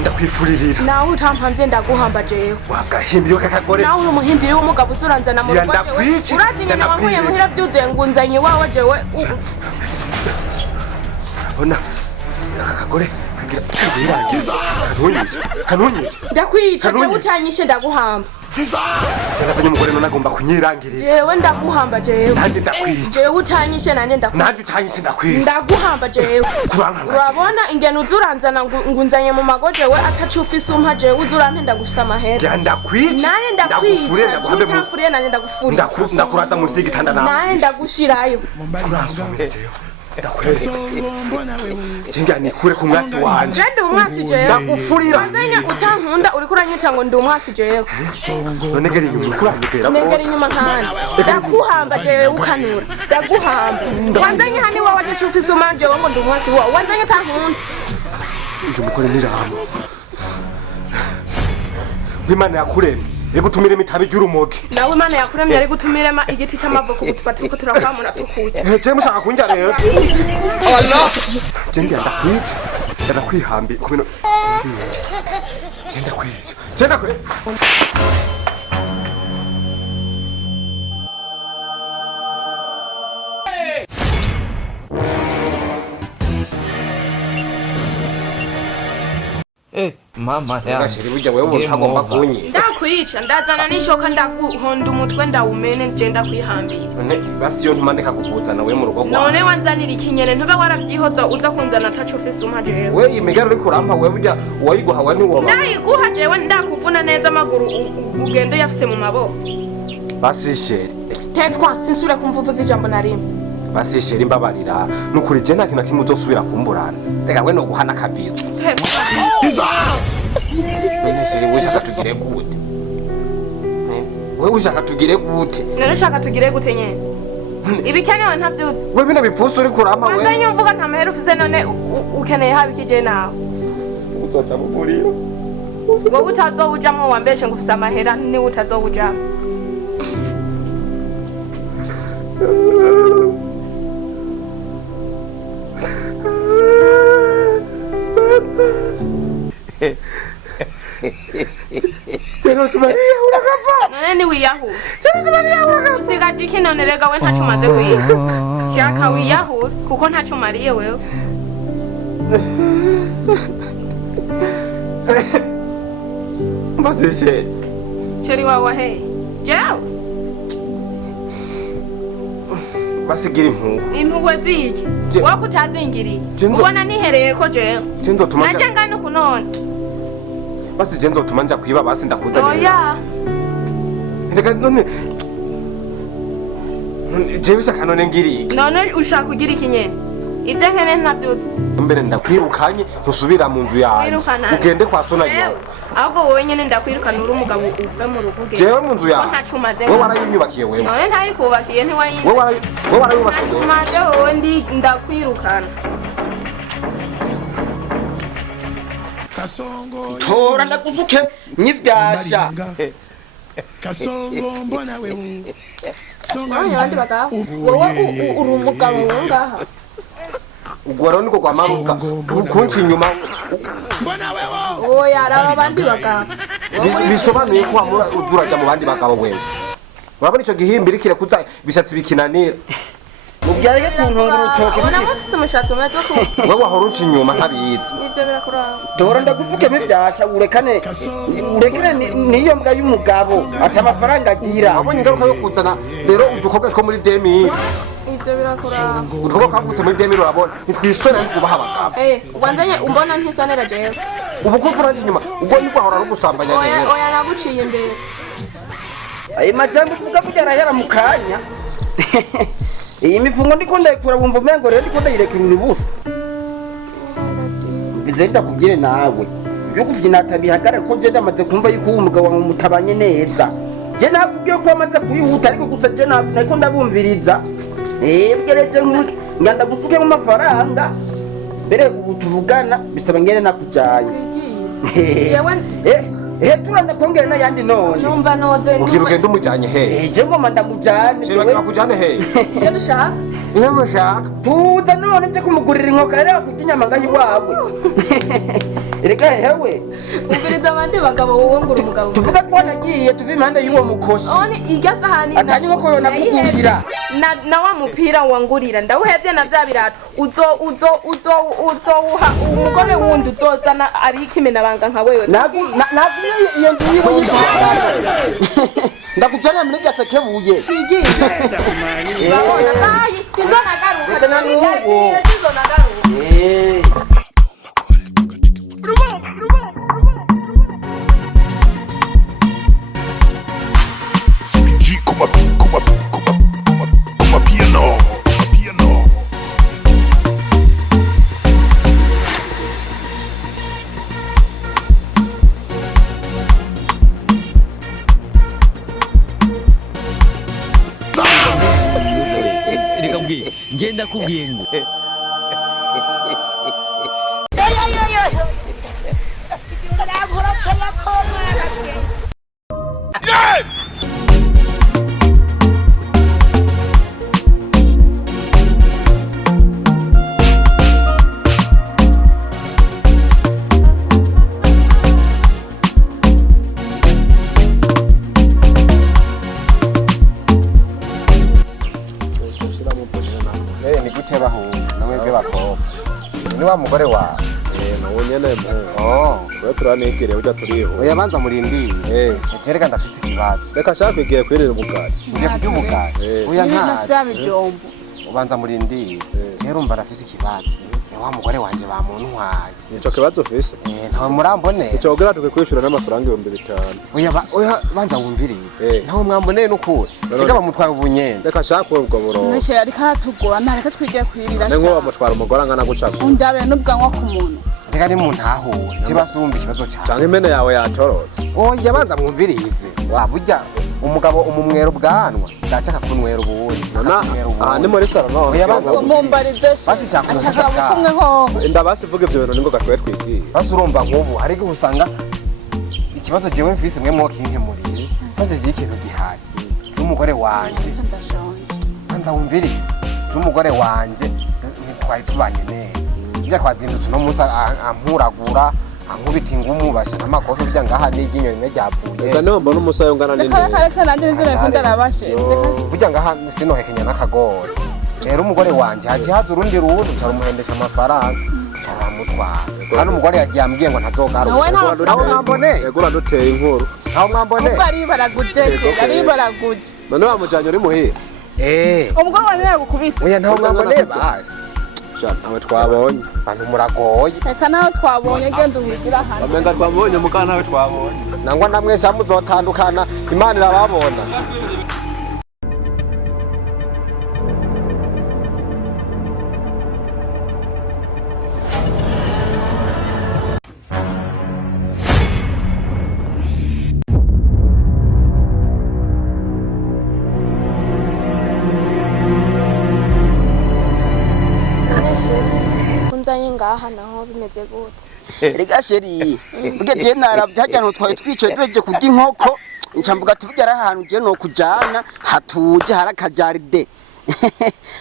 Chenda kwifuririra. Nawe utampamvye ndaguhamba jewe. Wagahimbire kakagore. Nawe umuhimbire w'umugabo uzuranzana mu rugo jewe. Urazine nawankuye muhira byuzuye ngunzanye wawe jewe. Ona kakagore kagira irangiza. Kanonyica. Ndakwica jewe utanyishe ndaguhamba. Cyangwa umugore none agomba kunyirangiriza. Jewe ndaguhamba jewe. Nanje ndakwica. Jewe utanyishe nanje ndaguhamba. Nanje utanyishe ndakwica. Ndaguhamba jewe. Urabona ingene uzuranzana ngunzanye mu magoje we atacu ufise umpa jewe uzurampenda gufisa amahera. Ndakwica. Nanje ndakwica. Utafuriye nanje ndagufurira. Ndakuraza munsi y'igitanda nawe. Nanje ndagushirayo. Kurasomete. Ndakwereka. Jenga nikure ku mwasi wanje. Ndi umwasi jewe. Ndagufurira. Wazenya utankunda uri kuranyita ngo ndi umwasi jewe. None geri nyuma kuranyegera. Negeri nyuma nkana. Ndaguhamba jewe ukanura. Ndaguhamba. Wazenya hani wawe atacufise umpa jewe ngo ndi umwasi wawe. Wazenya utankunda. Iyo mukore niramo. Wimana yakuremye. Iri gutumira imitabe y'urumogi. Nawe Imana yakuremye ari gutumirema igiti cy'amavoka kuko turakwamura tukuye. Je mushaka kunja rero. Allah. Je ndakwica. Ndakwihambi ku bino. Je ndakwica. Je ndakure. Mama ya. Ngashiri burya wewe utagomba kunyi. Ndakwica ndazana n'ishoka ndaguhonda umutwe ndawumene nje ndakwihambira. None basi yo ntumandika kukuzana we mu rugo kwa. None wanzanira ikinyere ntube warabyihoza uza kunzana atacu ufise umpa jewe. We imigaro uri kurampa we burya wayiguha we niwoba. Ndayiguha jewe ndakuvuna neza amaguru ugende yafise mu maboko. Basi sheri. Tetwa sinsure kumvuvuza ijambo na rimwe. Basi sheri mbabarira nukuri je nta kintu uzosubira kumburana. Reka we no guhana kabizo. Nene sheri ushaka tugire gute? We ushaka tugire gute? None ushaka tugire gute nyene? Ibikenewe ntavyuzi. We bino bipfuso uri kurama we. Wanzanye umvuga nta mahera ufise none ukeneye habikije nawe. Uzoca muburiyo. Wowe utazowujamwo wambeshe ngo ufise amahera ni utazowujamwo. Chero Maria urakafa. None ni wiyahu. Chero Maria urakafa. Usigaje kinone rega we ntacu maze kwiga. Shaka wiyahu kuko ntacu mariye wewe. Basi sheri. Sheri wawe he. Jao. Basigira impuhwe. Impuhwe ziki. Wako utazingiriye. Ubona nihereye ko jewe. Jenzo tumanja. Naje ngano kunone. Basi jenzo tumanja kwiba basi ndakuzanye. Oya. Reka none jewe shaka none ngiriki. None ushaka kugira ikinyene. Ivyo nkene ntavyuzi. Mbere ndakwirukanye ntusubira mu nzu yawe. Ugende kwa sona yawe. Ahubwo wowe nyene ndakwirukana uri umugabo uve mu rugo. Jewe mu nzu yawe. Ntacumaze. Wowe warayinyubakiye wewe. None ntayikubakiye ntiwayine. Wowe warayubakiye. Ntacumaze wowe ndakwirukana. Kasongo. Tora ndakuvuke nyibyasha. Kasongo mbona wewe. Songa yandi baka. Wowe uri umugabo ngaha. Ugwaro niko kwa mamuka. Ukunci nyuma. Mbona wewe. Oya araba bandi baka. Bisobanuye ko amura uduraja mu bandi bagabo wewe. Urabona ico gihimbira kire kuza bishatsi bikinanira. Mubyarege kuntongera utoke. Ubona ko ufise umushatsi umeze ko. Wowe wahora unci nyuma ntabizi. Ivyo birakuraba. Tora ndakuvuke bibyasha urekane niyo mbwa y'umugabo atamafaranga agira. Abonye ingaruka yo kuzana rero udukobwa two muri demi. Ivyo birakuraba. Udukobwa kavutse muri demi urabona nitwisona nikubaha abagabo. Wanzanye umbona ntisonera jewe. Ubu ko furanti nyuma ubwo niko ahora rugusambanya rero. Oya naguciye imbere. Ayi majambo uvuga kujara yara mukanya. Iyi mifungo ndiko ndayikura bumva umengo rero ndiko ndayirekera urubusa. Bizenda kubyire nawe. Byo kuvyina tabihagara ko je ndamaze kumva yuko umugabo wa mutabanye neza. Je nakubwiye ko amaze kuyihuta ariko gusa je nako ndabumviriza. Bwereje nganda gufuke mu mafaranga. Bere ubu tuvugana bisaba ngene nakujanye. Turanda kongera n'ayandi none. Numva noze. Ugira ugenda umujanye he? Je ngoma ndamujane. Je bakujane he? Iyo dushaka. Iyo mushaka. Tuza none nje kumugurira inkoko rero kuginyama ngahi wawe. Erega hewe umviriza abandi bagabo wowe ngura umugabo tuvuga ko wanagiye tuva impande y'uwo mukosi one irya sahani atani ko yona kukugira na wa mupira wangurira ndawuhevye na vya birato uzoha umugore wundi uzozana ari ikimena banga nka wewe nagiye iyo ndiyiwe ndakujana muri gasekebuye twigi babona bayi sinzonagaruka na nubu sinzonagaruka Kuma piano. Nikambwiye ngenda kubwiye ngo ni wa mugore wa nawe nyene mu turanegere ujya turiho oya banza murindi jereka ndafise ikibazo reka shaka kwigiye kwirira umugati ugiye kurya umugati oya nta bijombo ubanza murindi rero umva ndafise ikibazo wa mugore wanje bamuntwaye nico kibazo ufise ntawe murambone ico gira tukwishura n'amafaranga 5,000 oya banza wumviriye ntawe mwambone n'ukuri reka bamutwaye ubunyene reka shaka ubwo burongo Nishe ariko aratugora ntareka twigiye kwirira ne nko bamutwara umugore angana gucaka undabe n'ubwanwa ku muntu reka ni mu ntahure kibasumba ikibazo cyane canke impene yawe yatorotse oya banza mwumvirize waburya umugabo umumwero bwanwa ndacaka kunwera ubundi ni muri saro no oya banza mumbarize basi shaka kumwe ho inda basi vuga ibyo bintu ningo gatwe twigiye basi urumva nk'ubu hari igihe usanga ikibazo jewe mfise mwe mwokinkemuriye sase je ikintu gihaye cy'umugore wanje banza wumvirize cy'umugore wanje ntitwari tubanye neza njya kwazindutse no musa ampuragura ankubita ingumu bashana amakofe bijya ngaha n'iginyo rimwe ryavuye reka niho mbona umusayo ungana n'indi reka nanjye nivyo nakunda arabashe bijya ngaha sinohekenya n'akagori rero umugore wanje haje haza urundi rundi ncarumuhendesha amafaranga caramutwara kandi umugore yagiye ambwiye ngo ntazogaruka nawe mwambone yegura duteye inkuru nawe mwambone ubwo ari baraguje none wamujanye uri muhira umugore wanjye yagukubise oya ntawe mwambone basi nawe twabonye abantu muragoye reka nawe twabonye genda uhigira hano bamenga twabonye mukana nawe twabonye nangwa namwe muzotandukana imana irababona unzanye ngaha naho bimeze gute Erega sheri burya je naravye hajya no twaye twicaye tweje kurya inkoko ncamvuga tuvuga ari ahantu je no kujana hatuje harakajaride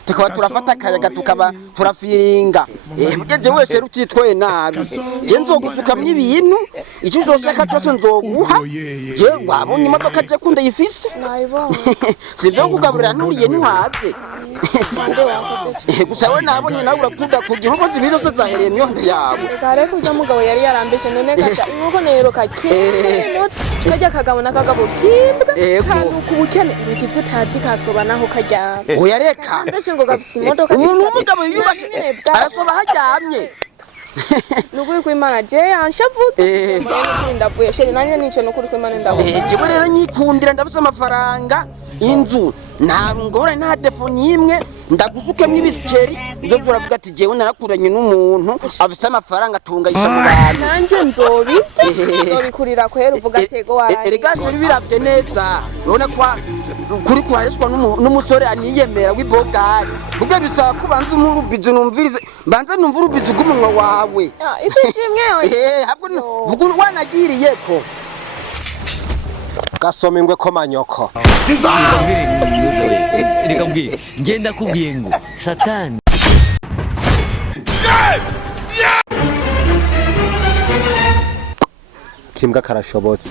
tukaba turafata akayaga tukaba turafiringa burya je wese rutitwoye nabi je nzogusukamwo ibintu icyo uzoshaka cyose nzoguha je wabonye imodoka je kunde yifise nayibonye sivyo kugaburira nturiye ntiwaze gusa we nabonye nawe urakunda kurya inkoko zibiri zose zahereye myonde yawe reka reka urya mugabo yari yarambeshe none gasha inkoko nero kakimwe kajya kagabo n'akagabo kimbwa kandi kubukene ibiti byo tazi kasoba naho kajya oya reka mbeshe ngo gafise imodoka umuntu w'umugabo yubashe arasoba haryamye nukuri ko Imana je yanshavutse ndavuye sheri nanje nico nukuri ko Imana ndavuye jewe rero nyikundira ndafise amafaranga inzu nta ngora nta telefone imwe ndagusukemwe ibiceri ndozo uravuga ati jewe narakuranye n'umuntu afise amafaranga atungayisha mu bantu nanje nzobikurira kwera uvuga atego waraye erega sheri biravye neza ubona kwa kuri kuharishwa n'umusore aniyemera w'ibogari ubwo bisaba ko banza umurubizi numvirize banza numva urubizi rw'umunwa wawe ifite imwe vuga wanagiriye ko gasoma ingwe ko manyoko reka mbwire ngenda kubwiye ngo satani kimbwa karashobotse